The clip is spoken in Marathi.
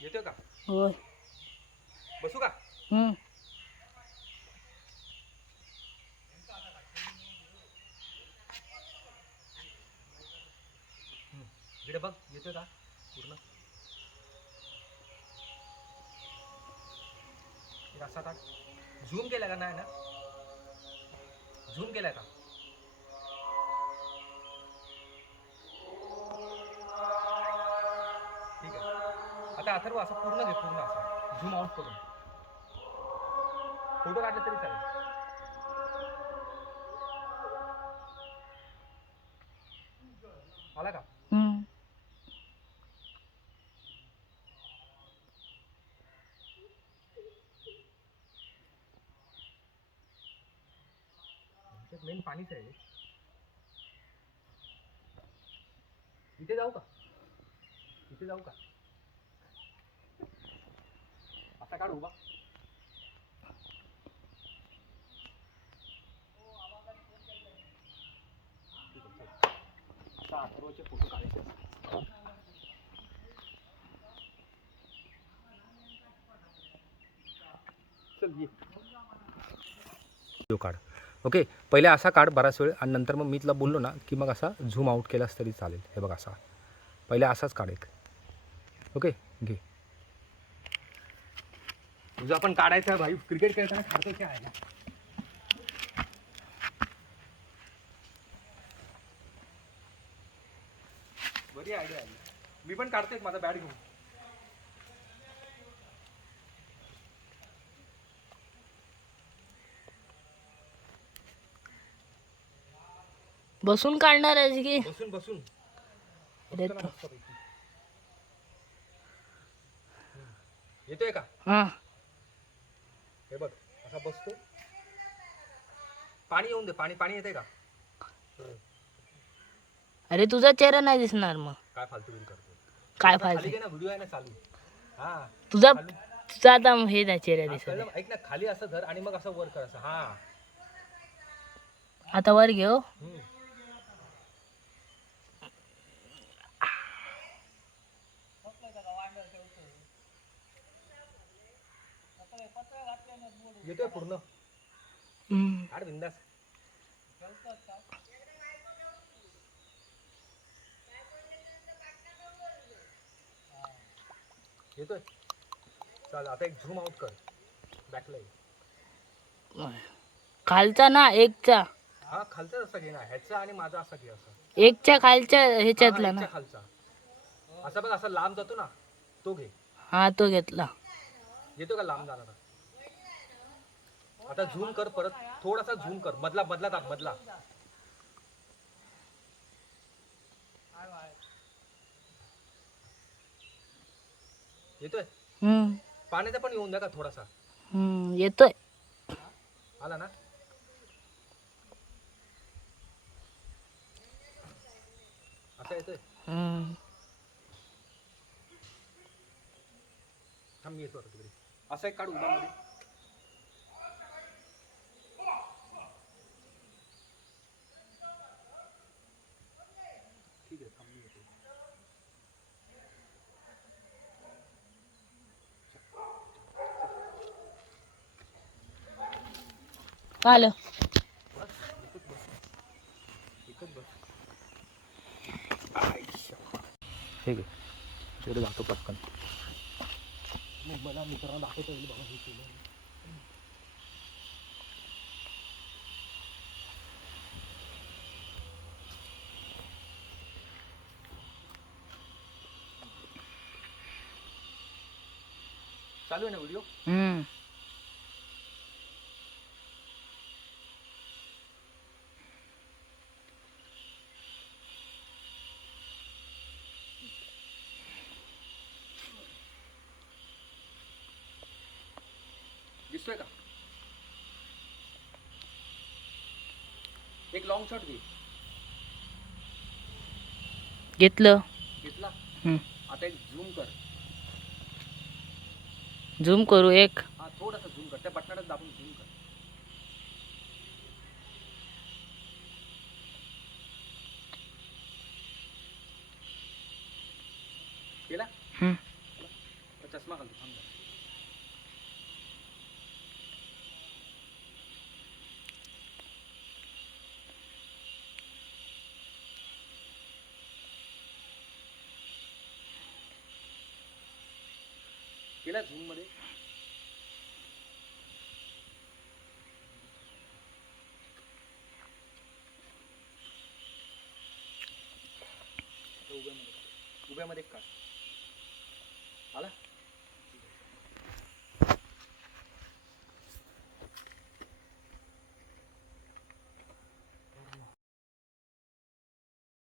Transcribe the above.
येतोय का? होय. बसू का? हम्म. इकडे बघ, येतोय का पूर्ण? असा काढ. झूम केला का? नाही ना, झूम केलाय का? ठीक आहे. आता अथर्व असं पूर्ण घे, पूर्ण असा झूम आउट करून फोटो काढले तरी चालेल. आला का? हम्म. मेन पाणीच आहे. इथे जाऊ का? इथे जाऊ का? असा काढ उभा. आता अथर्वचे फोटो काढायचे. चल ये. काढ. ओके, पहिले असा काढ बराच वेळ आणि नंतर मग मी तुला बोललो ना की मग असा झूम आउट केलास तरी चालेल. हे बघ असा पहिले असाच काढ एक. ओके घे. तुझा पण काढायचा भाई, क्रिकेट खेळताना खातो काय आहे ना. बरी आयडिया आली. मी पण काढतोय माझा बॅट घेऊन. बसून काढणार आहेस की? बसून बसून अरे बसतो ना तो. मस्तपैकी. येतोय का? हा. हे बघ असा बसतो. पाणी येऊन दे. पाणी पाणी येते का? अरे तुझा चेहरा नाही दिसणार मग. काय फालतू बिल करतो. काय खाली फालतू? घे ना, व्हिडिओ आहे ना चालू. हा तुझा खाली. तुझा आता हे नाही चेहरा हा, दिसत आहे. कळलं. ऐक ना, खाली असं धर आणि मग असं वर कर असं. हा. आता वर घे. हो. येतोय पूर्ण. हम्म. काढ बिंदास. येतोय. चल आता एक झूम आउट कर. बॅकला ये. खालचा ना एकचा. हा खालचा असा घे ना, ह्याचा आणि माझा असा घे असा. एकच्या खालच्या हा ह्याच्यातला ना. एकच्या खालचा. असा बघ, असा लांब जातो ना तो घे. हा तो घेतला. येतो का लांब जाणारा? आता झूम कर परत, थोडासा झूम कर. मधला मधला दाब, मधला. येतोय. हम्म. पाण्याचा पण येऊन द्या का थोडासा. येतोय. आला ना. असा येतोय. हम्म. थांब मी येतो आता तिकडे. असा एक काढ उभा मध्ये. ठीक आहे, थांब मी येतो. आलं. बस एकच बस. एकच बस. ठीक आहे, तिकडे जातो पटकन. मग मला मित्रांना दाखवता येईल बाबा हे केलं. चालू आहे ना व्हिडिओ? हम्म. दिसतोय का? एक लॉंग शॉट घे. घेतलं. घेतला. हम्म. आता एक झूम कर. झूम करू एक. हा थोडासा झूम कर. त्या बटनाला दाबून झूम कर. केला. हम्म. अच्छा घालतो थांब जरा. केला झूम मध्ये उभ्यामध्ये काढ आला